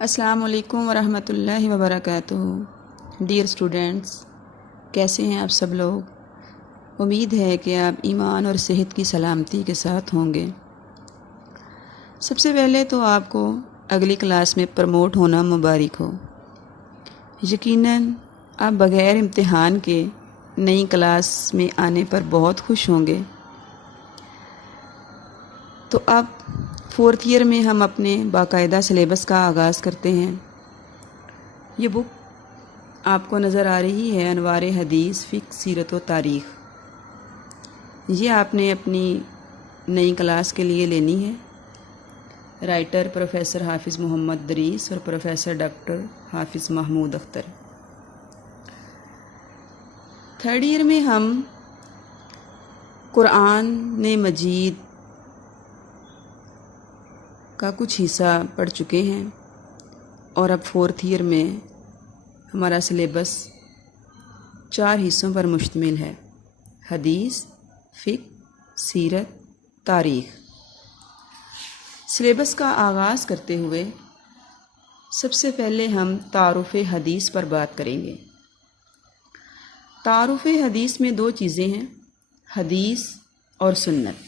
السلام علیکم ورحمۃ اللہ وبرکاتہ۔ ڈیئر اسٹوڈنٹس، کیسے ہیں آپ سب لوگ؟ امید ہے کہ آپ ایمان اور صحت کی سلامتی کے ساتھ ہوں گے۔ سب سے پہلے تو آپ کو اگلی کلاس میں پروموٹ ہونا مبارک ہو۔ یقیناً آپ بغیر امتحان کے نئی کلاس میں آنے پر بہت خوش ہوں گے۔ تو اب 4th ایئر میں ہم اپنے باقاعدہ سلیبس کا آغاز کرتے ہیں۔ یہ بک آپ کو نظر آ رہی ہے، انوار حدیث فقہ سیرت و تاریخ۔ یہ آپ نے اپنی نئی کلاس کے لیے لینی ہے۔ رائٹر پروفیسر حافظ محمد دریس اور professor doctor Hafiz Mahmood Akhtar. 3rd year میں ہم قرآن مجید کا کچھ حصہ پڑھ چکے ہیں، اور اب 4th ایئر میں ہمارا سلیبس 4 حصوں پر مشتمل ہے: حدیث، فقہ، سیرت، تاریخ۔ سلیبس کا آغاز کرتے ہوئے سب سے پہلے ہم تعارف حدیث پر بات کریں گے۔ تعارف حدیث میں 2 چیزیں ہیں: حدیث اور سنت۔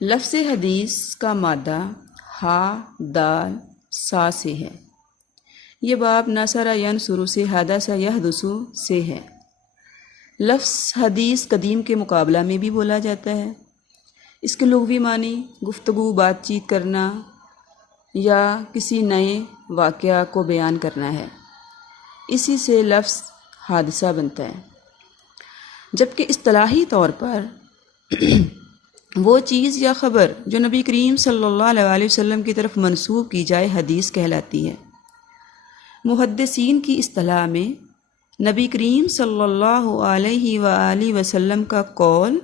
لفظ حدیث کا مادہ ہا دال سا سے ہے۔ یہ باب نصر ینصر سے حدث یحدث سے ہے۔ لفظ حدیث قدیم کے مقابلہ میں بھی بولا جاتا ہے۔ اس کے لغوی معنی گفتگو، بات چیت کرنا یا کسی نئے واقعہ کو بیان کرنا ہے۔ اسی سے لفظ حادثہ بنتا ہے۔ جبکہ اصطلاحی طور پر وہ چیز یا خبر جو نبی کریم صلی اللہ علیہ وسلم کی طرف منسوب کی جائے حدیث کہلاتی ہے۔ محدثین کی اصطلاح میں نبی کریم صلی اللہ علیہ وآلہ وسلم کا قول،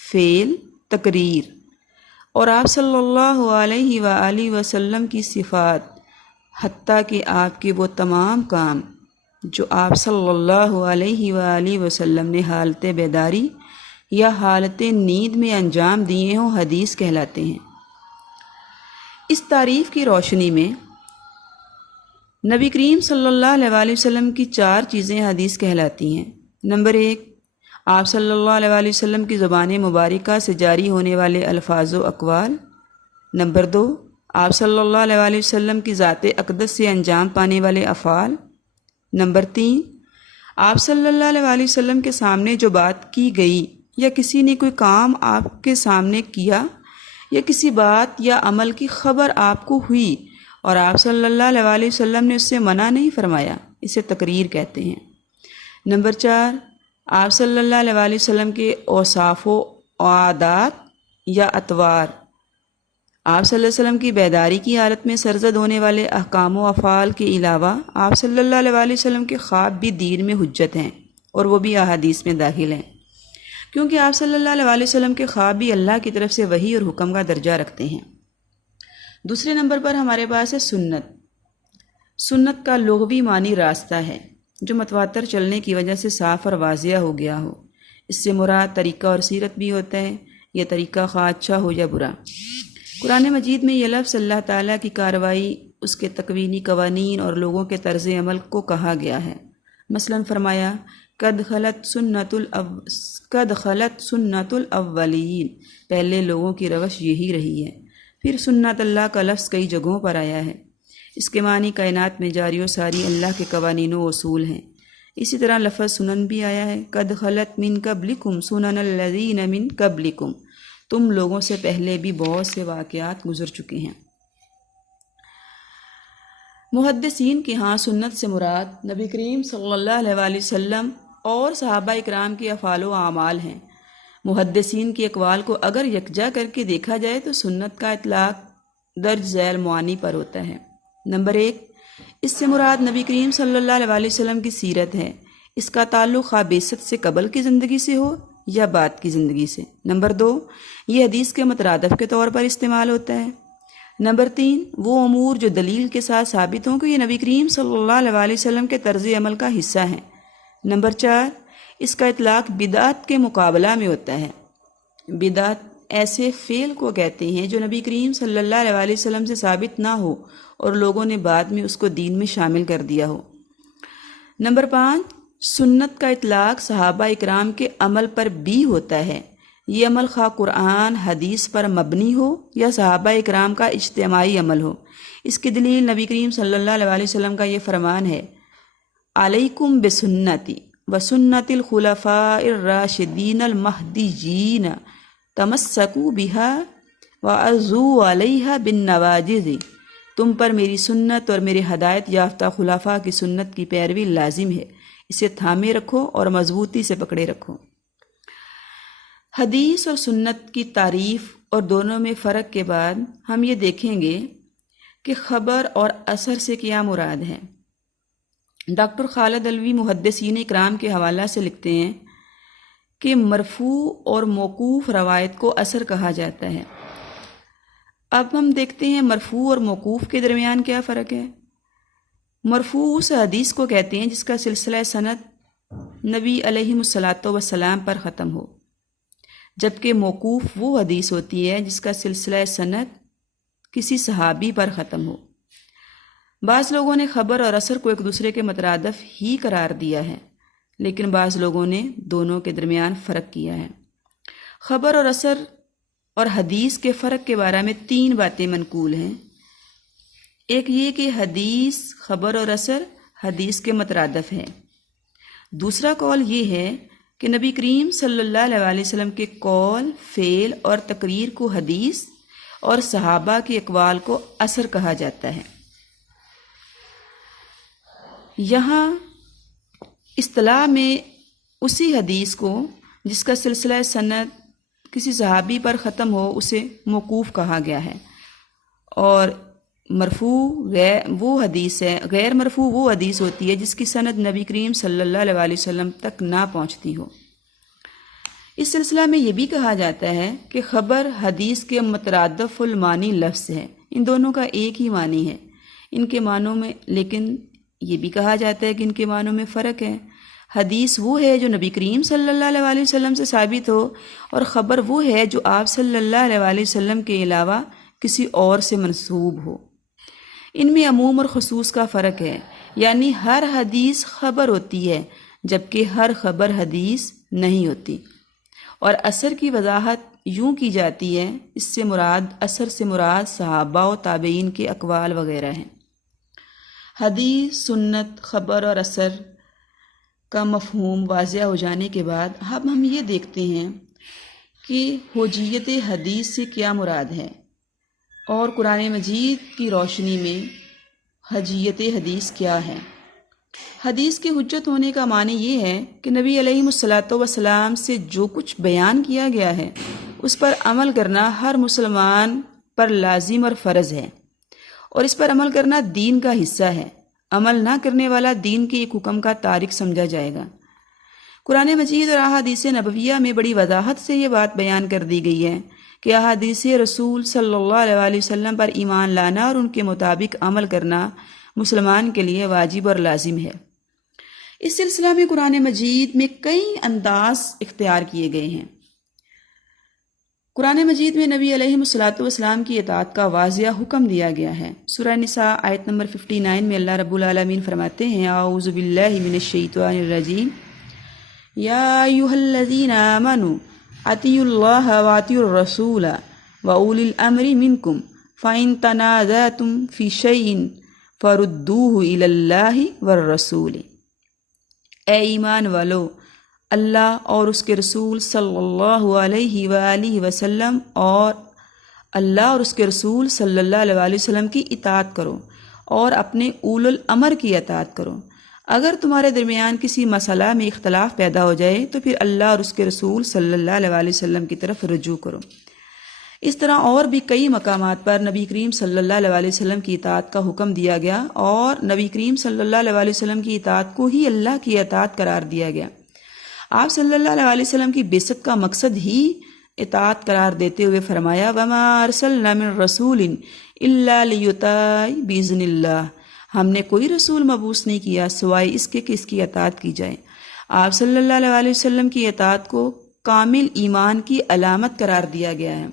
فعل، تقریر اور آپ صلی اللہ علیہ وآلہ وسلم کی صفات، حتیٰ کہ آپ کے وہ تمام کام جو آپ صلی اللہ علیہ وآلہ وسلم نے حالت بیداری یا حالت نیند میں انجام دیے ہوں، حدیث کہلاتے ہیں۔ اس تعریف کی روشنی میں نبی کریم صلی اللہ علیہ وآلہ وسلم کی 4 چیزیں حدیث کہلاتی ہیں۔ نمبر 1، آپ صلی اللہ علیہ وآلہ وسلم کی زبان مبارکہ سے جاری ہونے والے الفاظ و اقوال۔ نمبر 2، آپ صلی اللہ علیہ وآلہ وسلم کی ذات اقدس سے انجام پانے والے افعال۔ نمبر 3، آپ صلی اللہ علیہ وآلہ وسلم کے سامنے جو بات کی گئی یا کسی نے کوئی کام آپ کے سامنے کیا یا کسی بات یا عمل کی خبر آپ کو ہوئی اور آپ صلی اللہ علیہ وآلہ وسلم نے اس سے منع نہیں فرمایا، اسے تقریر کہتے ہیں۔ نمبر 4، آپ صلی اللہ علیہ وآلہ وسلم کے اوصاف و عادات یا اطوار، آپ صلی اللہ علیہ وسلم کی بیداری کی حالت میں سرزد ہونے والے احکام و افعال کے علاوہ آپ صلی اللہ علیہ وآلہ وسلم کے خواب بھی دین میں حجت ہیں، اور وہ بھی احادیث میں داخل ہیں، کیونکہ آپ صلی اللہ علیہ وآلہ وسلم کے خواب بھی اللہ کی طرف سے وحی اور حکم کا درجہ رکھتے ہیں۔ دوسرے نمبر پر ہمارے پاس ہے سنت۔ سنت کا لغوی معنی راستہ ہے، جو متواتر چلنے کی وجہ سے صاف اور واضح ہو گیا ہو۔ اس سے مراد طریقہ اور سیرت بھی ہوتا ہے، یہ طریقہ خواہ اچھا ہو یا برا۔ قرآن مجید میں یہ لفظ اللہ تعالیٰ کی کارروائی، اس کے تکوینی قوانین اور لوگوں کے طرز عمل کو کہا گیا ہے۔ مثلاً فرمایا قد خلت سنت الاولین، پہلے لوگوں کی روش یہی رہی ہے۔ پھر سنت اللہ کا لفظ کئی جگہوں پر آیا ہے۔ اس کے معنی کائنات میں جاری و ساری اللہ کے قوانین و اصول ہیں۔ اسی طرح لفظ سنن بھی آیا ہے، قد خلت من قبلکم سنن الذین من قبلکم، تم لوگوں سے پہلے بھی بہت سے واقعات گزر چکے ہیں۔ محدثین کے ہاں سنت سے مراد نبی کریم صلی اللہ علیہ وآلہ وسلم اور صحابہ اکرام کے افعال و اعمال ہیں۔ محدثین کے اقوال کو اگر یکجا کر کے دیکھا جائے تو سنت کا اطلاق درج ذیل معانی پر ہوتا ہے۔ نمبر 1، اس سے مراد نبی کریم صلی اللہ علیہ وآلہ وسلم کی سیرت ہے۔ اس کا تعلق خواہ بعثت سے قبل کی زندگی سے ہو یا بعد کی زندگی سے۔ نمبر 2، یہ حدیث کے مترادف کے طور پر استعمال ہوتا ہے۔ نمبر 3، وہ امور جو دلیل کے ساتھ ثابت ہوں کہ یہ نبی کریم صلی اللہ علیہ وآلہ وسلم کے طرز عمل کا حصہ ہیں۔ نمبر 4، اس کا اطلاق بدعت کے مقابلہ میں ہوتا ہے۔ بدعت ایسے فعل کو کہتے ہیں جو نبی کریم صلی اللہ علیہ وسلم سے ثابت نہ ہو اور لوگوں نے بعد میں اس کو دین میں شامل کر دیا ہو۔ نمبر 5، سنت کا اطلاق صحابہ اکرام کے عمل پر بھی ہوتا ہے۔ یہ عمل خواہ قرآن حدیث پر مبنی ہو یا صحابہ اکرام کا اجتماعی عمل ہو۔ اس کی دلیل نبی کریم صلی اللہ علیہ وسلم کا یہ فرمان ہے، علیکم بسنتی وسنت الخلفاء الراشدین المہدیین تمسکوا بها وعضوا علیہا بالنواجذ۔ تم پر میری سنت اور میرے ہدایت یافتہ خلفاء کی سنت کی پیروی لازم ہے، اسے تھامے رکھو اور مضبوطی سے پکڑے رکھو۔ حدیث اور سنت کی تعریف اور دونوں میں فرق کے بعد ہم یہ دیکھیں گے کہ خبر اور اثر سے کیا مراد ہے۔ ڈاکٹر خالد علوی محدثین اکرام کے حوالہ سے لکھتے ہیں کہ مرفوع اور موقوف روایت کو اثر کہا جاتا ہے۔ اب ہم دیکھتے ہیں مرفوع اور موقوف کے درمیان کیا فرق ہے۔ مرفوع اس حدیث کو کہتے ہیں جس کا سلسلہ سند نبی علیہ الصلاۃ والسلام پر ختم ہو، جبکہ موقوف وہ حدیث ہوتی ہے جس کا سلسلہ سند کسی صحابی پر ختم ہو۔ بعض لوگوں نے خبر اور اثر کو ایک دوسرے کے مترادف ہی قرار دیا ہے، لیکن بعض لوگوں نے دونوں کے درمیان فرق کیا ہے۔ خبر اور اثر اور حدیث کے فرق کے بارے میں 3 باتیں منقول ہیں۔ ایک یہ کہ حدیث خبر اور اثر حدیث کے مترادف ہے۔ دوسرا قول یہ ہے کہ نبی کریم صلی اللہ علیہ وسلم کے قول، فعل اور تقریر کو حدیث اور صحابہ کے اقوال کو اثر کہا جاتا ہے۔ یہاں اصطلاح میں اسی حدیث کو جس کا سلسلہ سند کسی صحابی پر ختم ہو اسے موقوف کہا گیا ہے، اور مرفوع وہ حدیث ہے، غیر مرفوع وہ حدیث ہوتی ہے جس کی سند نبی کریم صلی اللہ علیہ وسلم تک نہ پہنچتی ہو۔ اس سلسلہ میں یہ بھی کہا جاتا ہے کہ خبر حدیث کے مترادف المانی لفظ ہے، ان دونوں کا ایک ہی معنی ہے ان کے معنوں میں، لیکن یہ بھی کہا جاتا ہے کہ ان کے معنوں میں فرق ہے۔ حدیث وہ ہے جو نبی کریم صلی اللہ علیہ وسلم سے ثابت ہو، اور خبر وہ ہے جو آپ صلی اللہ علیہ وسلم کے علاوہ کسی اور سے منسوب ہو۔ ان میں عموم اور خصوص کا فرق ہے، یعنی ہر حدیث خبر ہوتی ہے جبکہ ہر خبر حدیث نہیں ہوتی۔ اور اثر کی وضاحت یوں کی جاتی ہے، اس سے مراد اثر سے مراد صحابہ و تابعین کے اقوال وغیرہ ہیں۔ حدیث، سنت، خبر اور اثر کا مفہوم واضح ہو جانے کے بعد اب ہم یہ دیکھتے ہیں کہ حجیت حدیث سے کیا مراد ہے، اور قرآن مجید کی روشنی میں حجیت حدیث کیا ہے۔ حدیث کے حجت ہونے کا معنی یہ ہے کہ نبی علیہ الصلاۃ والسلام سے جو کچھ بیان کیا گیا ہے اس پر عمل کرنا ہر مسلمان پر لازم اور فرض ہے، اور اس پر عمل کرنا دین کا حصہ ہے۔ عمل نہ کرنے والا دین کے ایک حکم کا تارک سمجھا جائے گا۔ قرآن مجید اور احادیث نبویہ میں بڑی وضاحت سے یہ بات بیان کر دی گئی ہے کہ احادیث رسول صلی اللہ علیہ وسلم پر ایمان لانا اور ان کے مطابق عمل کرنا مسلمان کے لیے واجب اور لازم ہے۔ اس سلسلہ میں قرآن مجید میں کئی انداز اختیار کیے گئے ہیں۔ قرآن مجید میں نبی علیہ الصلاۃ والسلام کی اطاعت کا واضح حکم دیا گیا ہے۔ سورہ نساء آیت نمبر 59 میں اللہ رب العالمین فرماتے ہیں، اعوذ باللہ من الشیطان الرجیم، یا ایھا الذین آمنوا اطیعوا اللہ واطیعوا الرسول واولی الامر منکم فإن تنازعتم فی شیء فردوہ الی اللہ والرسول۔ اے ایمان والو، اللہ اور اس کے رسول صلی اللہ علیہ وآلہ وسلم اور اللہ اور اس کے رسول صلی اللہ علیہ وسلم کی اطاعت کرو اور اپنے اول الامر کی اطاعت کرو۔ اگر تمہارے درمیان کسی مسئلہ میں اختلاف پیدا ہو جائے تو پھر اللہ اور اس کے رسول صلی اللہ علیہ وسلم کی طرف رجوع کرو۔ اس طرح اور بھی کئی مقامات پر نبی کریم صلی اللہ علیہ وسلم کی اطاعت کا حکم دیا گیا، اور نبی کریم صلی اللہ علیہ وسلم کی اطاعت کو ہی اللہ کی اطاعت قرار دیا گیا۔ آپ صلی اللہ علیہ وسلم کی بعثت کا مقصد ہی اطاعت قرار دیتے ہوئے فرمایا، وَمَا أَرْسَلْنَا مِن رَّسُولٍ إِلَّا لِيُطَاعَ بِإِذْنِ اللَّهِ۔ ہم نے کوئی رسول مبعوث نہیں کیا سوائے اس کے کہ اس کی اطاعت کی جائے۔ آپ صلی اللہ علیہ وسلم کی اطاعت کو کامل ایمان کی علامت قرار دیا گیا ہے۔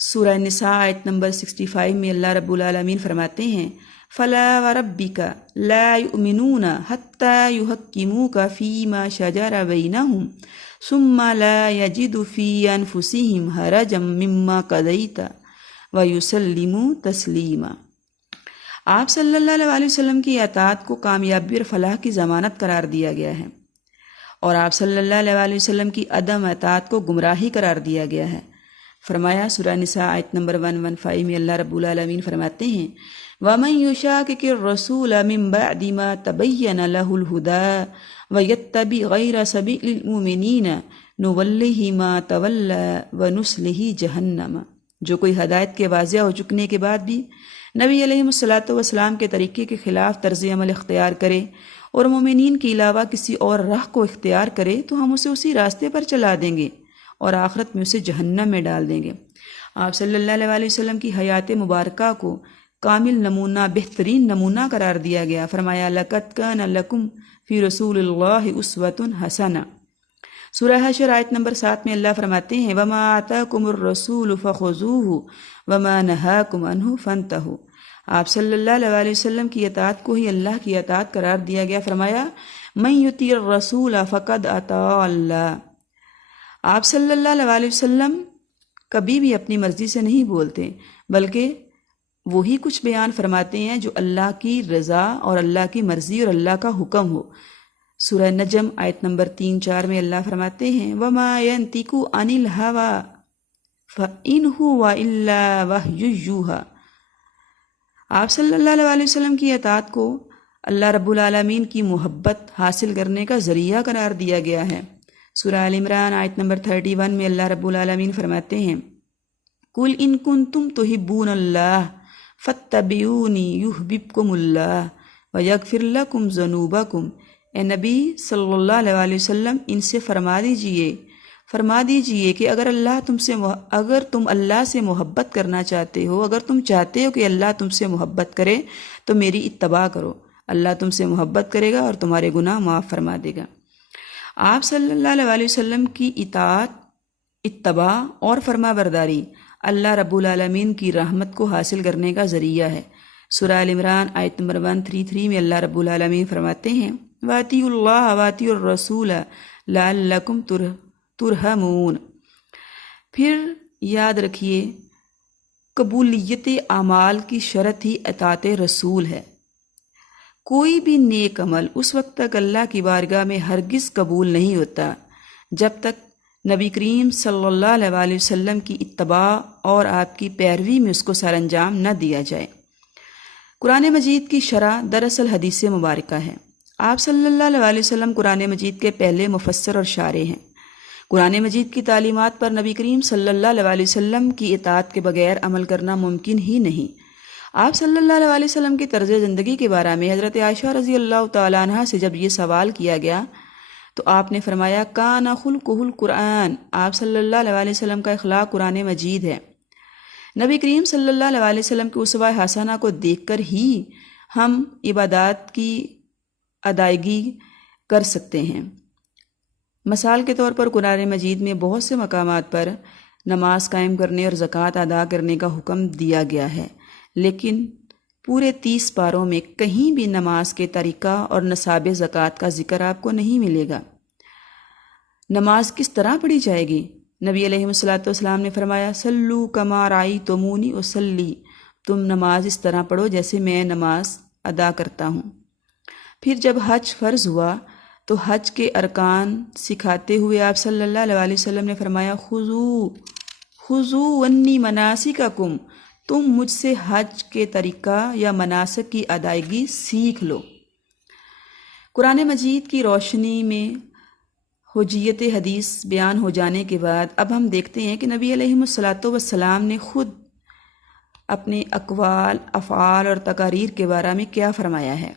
سورہ نساء آیت نمبر 65 میں اللہ رب العالمین فرماتے ہیں فَلَا وَرَبِّكَ لَا يُؤْمِنُونَ حَتَّى يُحَكِّمُوكَ فِي مَا شَجَرَ بَيْنَهُمْ ثُمَّ لَا يَجِدُوا فِي أَنفُسِهِمْ حَرَجًا مِّمَّا قَضَيْتَ وَيُسَلِّمُوا تَسْلِيمًا۔ آپ صلی اللہ علیہ وسلم کی اطاعت کو کامیابی اور فلاح کی ضمانت قرار دیا گیا ہے، اور آپ صلی اللہ علیہ وسلم کی عدم اطاعت کو گمراہی قرار دیا گیا ہے۔ فرمایا سورہ نساء آیت نمبر 115 میں اللہ رب العالمین فرماتے ہیں وَمَن يُشَاقِقِ الرَّسُولَ مِن بَعْدِ مَا تَبَيَّنَ لَهُ الْهُدَىٰ وَيَتَّبِعْ غَيْرَ سَبِيلِ الْمُؤْمِنِينَ نُوَلِّهِ مَا تَوَلَّىٰ وَنُصْلِهِ جَهَنَّمَ۔ جو کوئی ہدایت کے واضح ہو چکنے کے بعد بھی نبی علیہ الصلوۃ والسلام کے طریقے کے خلاف طرز عمل اختیار کرے اور مومنین کے علاوہ کسی اور راہ کو اختیار کرے تو ہم اسے اسی راستے پر چلا دیں گے اور آخرت میں اسے جہنم میں ڈال دیں گے۔ آپ صلی اللہ علیہ وسلم کی حیات مبارکہ کو کامل نمونہ، بہترین نمونہ قرار دیا گیا۔ فرمایا لَقَدْ كَانَ لَكُمْ فِي رَسُولِ اللَّهِ أُسْوَةٌ حَسَنَةٌ۔ سورہ حشر آیت نمبر 7 میں اللہ فرماتے ہیں وَمَا آتَاكُمُ الرَّسُولُ فَخُذُوهُ وَمَا نَهَاكُمْ عَنْهُ فَانْتَهُوا۔ آپ صلی اللہ علیہ وسلم کی اطاعت کو ہی اللہ کی اطاعت قرار دیا گیا۔ فرمایا مَن يُطِیعِ الرَّسُولَ فَقَدْ أَطَاعَ اللَّهَ۔ آپ صلی اللہ علیہ وسلم کبھی بھی اپنی مرضی سے نہیں بولتے، بلکہ وہی کچھ بیان فرماتے ہیں جو اللہ کی رضا اور اللہ کی مرضی اور اللہ کا حکم ہو۔ سورہ نجم آیت نمبر 3-4 میں اللہ فرماتے ہیں وَمَا يَنطِقُ عَنِ الْهَوَىٰ فَإِنْ هُوَ إِلَّا وَحْيٌ يُوحَىٰ۔ آپ صلی اللہ علیہ وسلم کی اطاعت کو اللہ رب العالمین کی محبت حاصل کرنے کا ذریعہ قرار دیا گیا ہے۔ سورہ آل عمران آیت نمبر 31 میں اللہ رب العالمین فرماتے ہیں قُلْ إِن كُنتُمْ تُحِبُّونَ اللَّهَ فَاتَّبِعُونِي يُحْبِبْكُمُ اللَّهُ وَيَغْفِرْ لَكُمْ ذُنُوبَكُمْ۔ اے نبی صلی اللہ علیہ وسلم ان سے فرما دیجئے کہ اگر تم اللہ سے محبت کرنا چاہتے ہو، اگر تم چاہتے ہو کہ اللہ تم سے محبت کرے تو میری اتباع کرو، اللہ تم سے محبت کرے گا اور تمہارے گناہ معاف فرما دے گا۔ آپ صلی اللہ علیہ وسلم کی اطاعت، اتباع اور فرما برداری اللہ رب العالمین کی رحمت کو حاصل کرنے کا ذریعہ ہے۔ سورہ آل عمران آیت نمبر 133 میں اللہ رب العالمین فرماتے ہیں وَأَطِیعُوا اللَّهَ وَأَطِیعُوا الرَّسُولَ لَعَلَّکُمْ تُرْحَمُونَ۔ پھر یاد رکھیے قبولیت اعمال کی شرط ہی اطاعت رسول ہے۔ کوئی بھی نیک عمل اس وقت تک اللہ کی بارگاہ میں ہرگز قبول نہیں ہوتا جب تک نبی کریم صلی اللہ علیہ وسلم کی اتباع اور آپ کی پیروی میں اس کو سر انجام نہ دیا جائے۔ قرآن مجید کی شرح دراصل حدیث مبارکہ ہے۔ آپ صلی اللہ علیہ وسلم قرآن مجید کے پہلے مفسر اور شارح ہیں۔ قرآن مجید کی تعلیمات پر نبی کریم صلی اللہ علیہ وسلم کی اطاعت کے بغیر عمل کرنا ممکن ہی نہیں۔ آپ صلی اللہ علیہ وسلم کی طرز زندگی کے بارے میں حضرت عائشہ رضی اللہ تعالیٰ عنہ سے جب یہ سوال کیا گیا تو آپ نے فرمایا کان خلقہ القرآن۔ آپ صلی اللہ علیہ وسلم کا اخلاق قرآن مجید ہے۔ نبی کریم صلی اللہ علیہ وسلم کے اسوہ حسنہ کو دیکھ کر ہی ہم عبادات کی ادائیگی کر سکتے ہیں۔ مثال کے طور پر قرآن مجید میں بہت سے مقامات پر نماز قائم کرنے اور زکوٰۃ ادا کرنے کا حکم دیا گیا ہے، لیکن پورے 30 پاروں میں کہیں بھی نماز کے طریقہ اور نصاب زکوٰۃ کا ذکر آپ کو نہیں ملے گا۔ نماز کس طرح پڑھی جائے گی؟ نبی علیہ الصلوۃ والسلام نے فرمایا صلو کما رأیتمونی اصلی، تم نماز اس طرح پڑھو جیسے میں نماز ادا کرتا ہوں۔ پھر جب حج فرض ہوا تو حج کے ارکان سکھاتے ہوئے آپ صلی اللہ علیہ وسلم نے فرمایا خذوا عنی مناسککم، تم مجھ سے حج کے طریقہ یا مناسک کی ادائیگی سیکھ لو۔ قرآن مجید کی روشنی میں حجیت حدیث بیان ہو جانے کے بعد اب ہم دیکھتے ہیں کہ نبی علیہ الصلوۃ والسلام نے خود اپنے اقوال، افعال اور تقاریر کے بارے میں کیا فرمایا ہے۔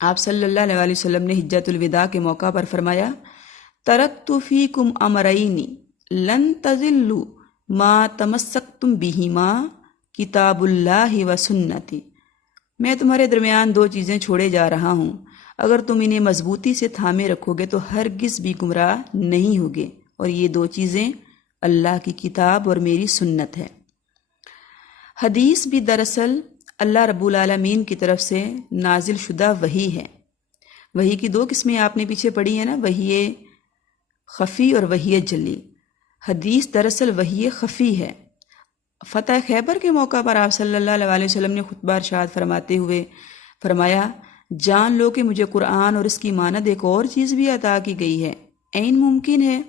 آپ صلی اللہ علیہ وسلم نے حجۃ الوداع کے موقع پر فرمایا ترکت فیکم امرین لن تضلوا ما تمسکتم بہما کتاب اللہ و سنتی، میں تمہارے درمیان 2 چیزیں چھوڑے جا رہا ہوں، اگر تم انہیں مضبوطی سے تھامے رکھو گے تو ہرگز بھی گمراہ نہیں ہوگے، اور یہ دو چیزیں اللہ کی کتاب اور میری سنت ہے۔ حدیث بھی دراصل اللہ رب العالمین کی طرف سے نازل شدہ وحی ہے۔ وحی کی دو قسمیں آپ نے پیچھے پڑھی ہیں نا، وحی خفی اور وحی جلی۔ حدیث دراصل وحی خفی ہے۔ فتح خیبر کے موقع پر آپ صلی اللہ علیہ وسلم نے خطبہ ارشاد فرماتے ہوئے فرمایا، جان لو کہ مجھے قرآن اور اس کی مانند ایک اور چیز بھی عطا کی گئی ہے۔ عین ممکن ہے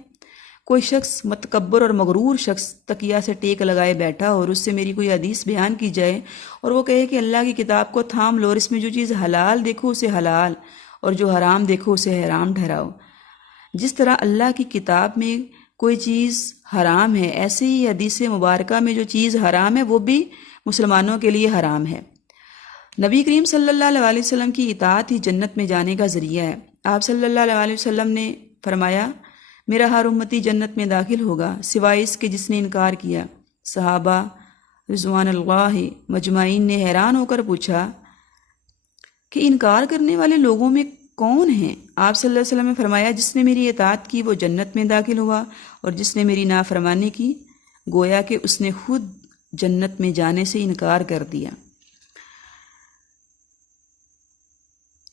کوئی شخص متکبر اور مغرور شخص تکیہ سے ٹیک لگائے بیٹھا اور اس سے میری کوئی حدیث بیان کی جائے اور وہ کہے کہ اللہ کی کتاب کو تھام لو اور اس میں جو چیز حلال دیکھو اسے حلال اور جو حرام دیکھو اسے حرام ٹھہراؤ۔ جس طرح اللہ کی کتاب میں کوئی چیز حرام ہے، ایسے ہی حدیث مبارکہ میں جو چیز حرام ہے وہ بھی مسلمانوں کے لیے حرام ہے۔ نبی کریم صلی اللہ علیہ وسلم کی اطاعت ہی جنت میں جانے کا ذریعہ ہے۔ آپ صلی اللہ علیہ وسلم نے فرمایا، میرا ہر امتی جنت میں داخل ہوگا سوائے اس کے جس نے انکار کیا۔ صحابہ رضوان اللہ مجمعین نے حیران ہو کر پوچھا کہ انکار کرنے والے لوگوں میں کون ہیں؟ آپ صلی اللہ علیہ وسلم نے فرمایا، جس نے میری اطاعت کی وہ جنت میں داخل ہوا اور جس نے میری نافرمانی کی گویا کہ اس نے خود جنت میں جانے سے انکار کر دیا۔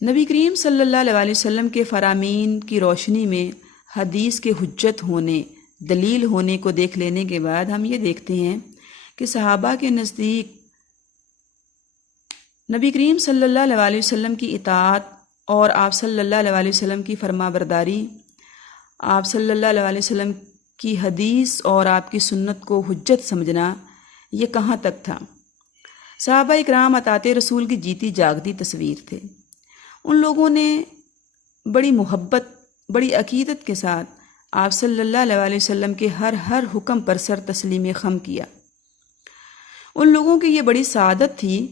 نبی کریم صلی اللہ علیہ وسلم کے فرامین کی روشنی میں حدیث کے حجت ہونے، دلیل ہونے کو دیکھ لینے کے بعد ہم یہ دیکھتے ہیں کہ صحابہ کے نزدیک نبی کریم صلی اللہ علیہ وسلم کی اطاعت اور آپ صلی اللہ علیہ وسلم کی فرما برداری، آپ صلی اللہ علیہ وسلم کی حدیث اور آپ کی سنت کو حجت سمجھنا، یہ کہاں تک تھا؟ صحابہ اکرام اطاعت رسول کی جیتی جاگتی تصویر تھے۔ ان لوگوں نے بڑی محبت، بڑی عقیدت کے ساتھ آپ صلی اللہ علیہ وسلم کے ہر حکم پر سر تسلیم خم کیا۔ ان لوگوں کی یہ بڑی سعادت تھی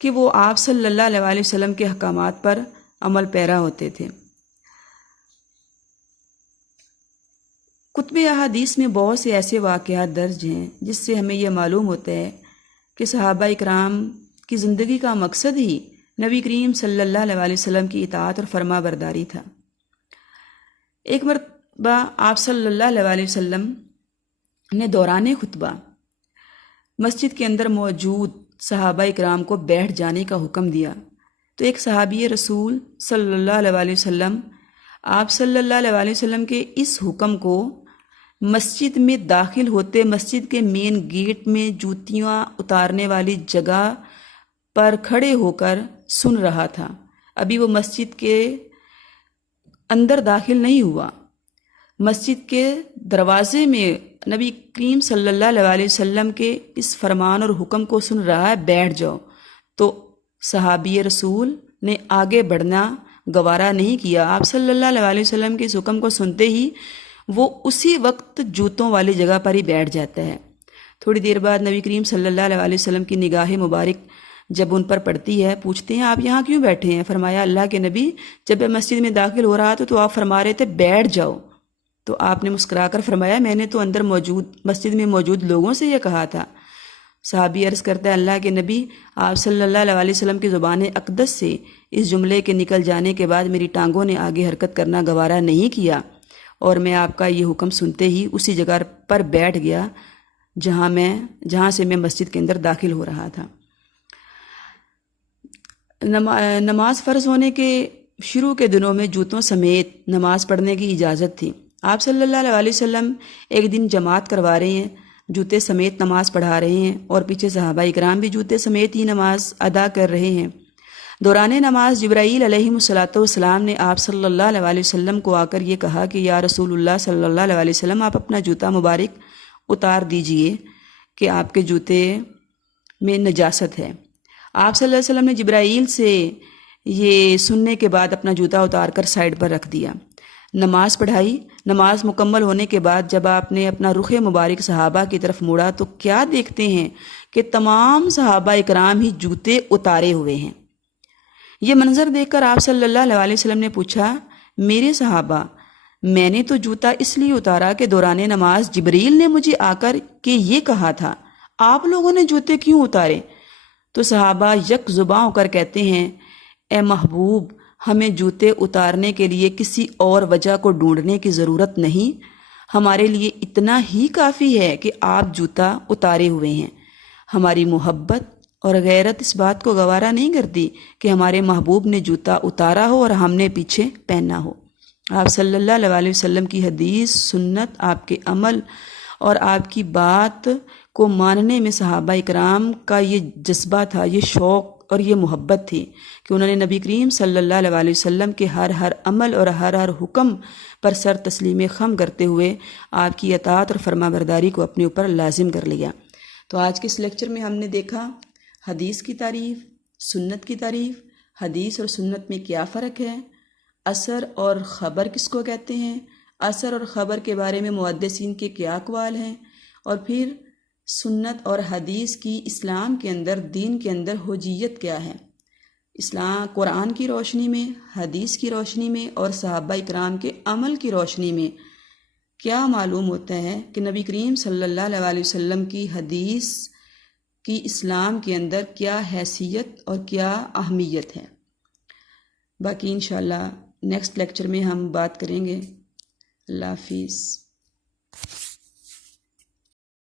کہ وہ آپ صلی اللہ علیہ وسلم کے احکامات پر عمل پیرا ہوتے تھے۔ کتب احادیث میں بہت سے ایسے واقعات درج ہیں جس سے ہمیں یہ معلوم ہوتا ہے کہ صحابہ اکرام کی زندگی کا مقصد ہی نبی کریم صلی اللہ علیہ وسلم کی اطاعت اور فرما برداری تھا۔ ایک مرتبہ آپ صلی اللہ علیہ وسلم نے دوران خطبہ مسجد کے اندر موجود صحابہ اکرام کو بیٹھ جانے کا حکم دیا، تو ایک صحابی رسول صلی اللہ علیہ وسلم آپ صلی اللہ علیہ وسلم کے اس حکم کو مسجد میں داخل ہوتے مسجد کے مین گیٹ میں جوتیاں اتارنے والی جگہ پر کھڑے ہو کر سن رہا تھا۔ ابھی وہ مسجد کے اندر داخل نہیں ہوا، مسجد کے دروازے میں نبی کریم صلی اللہ علیہ وسلم کے اس فرمان اور حکم کو سن رہا ہے، بیٹھ جاؤ۔ تو صحابی رسول نے آگے بڑھنا گوارا نہیں کیا۔ آپ صلی اللہ علیہ وسلم کے اس حکم کو سنتے ہی وہ اسی وقت جوتوں والی جگہ پر ہی بیٹھ جاتا ہے۔ تھوڑی دیر بعد نبی کریم صلی اللہ علیہ وسلم کی نگاہ مبارک جب ان پر پڑتی ہے، پوچھتے ہیں آپ یہاں کیوں بیٹھے ہیں؟ فرمایا، اللہ کے نبی جب میں مسجد میں داخل ہو رہا تھا تو آپ فرما رہے تھے بیٹھ جاؤ۔ تو آپ نے مسکرا کر فرمایا، میں نے تو اندر موجود مسجد میں موجود لوگوں سے یہ کہا تھا۔ صحابی عرض کرتا ہے، اللہ کے نبی آپ صلی اللہ علیہ وسلم کی زبان اقدس سے اس جملے کے نکل جانے کے بعد میری ٹانگوں نے آگے حرکت کرنا گوارا نہیں کیا اور میں آپ کا یہ حکم سنتے ہی اسی جگہ پر بیٹھ گیا جہاں سے میں مسجد کے اندر داخل ہو رہا تھا۔ نماز فرض ہونے کے شروع کے دنوں میں جوتوں سمیت نماز پڑھنے کی اجازت تھی۔ آپ صلی اللہ علیہ وسلم ایک دن جماعت کروا رہے ہیں، جوتے سمیت نماز پڑھا رہے ہیں اور پیچھے صحابہ اکرام بھی جوتے سمیت ہی نماز ادا کر رہے ہیں۔ دوران نماز جبرائیل علیہ السلام نے آپ صلی اللہ علیہ وسلم کو آ کر یہ کہا کہ یا رسول اللہ صلی اللہ علیہ وسلم، آپ اپنا جوتا مبارک اتار دیجئے کہ آپ کے جوتے میں نجاست ہے۔ آپ صلی اللہ علیہ وسلم نے جبرائیل سے یہ سننے کے بعد اپنا جوتا اتار کر سائڈ پر رکھ دیا، نماز پڑھائی۔ نماز مکمل ہونے کے بعد جب آپ نے اپنا رخ مبارک صحابہ کی طرف موڑا تو کیا دیکھتے ہیں کہ تمام صحابہ اکرام ہی جوتے اتارے ہوئے ہیں۔ یہ منظر دیکھ کر آپ صلی اللہ علیہ وسلم نے پوچھا، میرے صحابہ، میں نے تو جوتا اس لیے اتارا کہ دوران نماز جبریل نے مجھے آ کر کہ یہ کہا تھا، آپ لوگوں نے جوتے کیوں اتارے؟ تو صحابہ یک زباں ہو کر کہتے ہیں، اے محبوب، ہمیں جوتے اتارنے کے لیے کسی اور وجہ کو ڈھونڈنے کی ضرورت نہیں، ہمارے لیے اتنا ہی کافی ہے کہ آپ جوتا اتارے ہوئے ہیں۔ ہماری محبت اور غیرت اس بات کو گوارا نہیں کرتی کہ ہمارے محبوب نے جوتا اتارا ہو اور ہم نے پیچھے پہنا ہو۔ آپ صلی اللہ علیہ وسلم کی حدیث، سنت، آپ کے عمل اور آپ کی بات کو ماننے میں صحابہ اکرام کا یہ جذبہ تھا، یہ شوق اور یہ محبت تھی کہ انہوں نے نبی کریم صلی اللہ علیہ وسلم کے ہر عمل اور ہر حکم پر سر تسلیم خم کرتے ہوئے آپ کی اطاعت اور فرما برداری کو اپنے اوپر لازم کر لیا۔ تو آج کے اس لیکچر میں ہم نے دیکھا حدیث کی تعریف، سنت کی تعریف، حدیث اور سنت میں کیا فرق ہے، اثر اور خبر کس کو کہتے ہیں، اثر اور خبر کے بارے میں محدثین کے کیا اقوال ہیں، اور پھر سنت اور حدیث کی اسلام کے اندر، دین کے اندر حجیت کیا ہے۔ اسلام قرآن کی روشنی میں، حدیث کی روشنی میں اور صحابہ اکرام کے عمل کی روشنی میں کیا معلوم ہوتا ہے کہ نبی کریم صلی اللہ علیہ وسلم کی حدیث کی اسلام کے اندر کیا حیثیت اور کیا اہمیت ہے۔ باقی انشاءاللہ نیکسٹ لیکچر میں ہم بات کریں گے۔ اللہ حافظ۔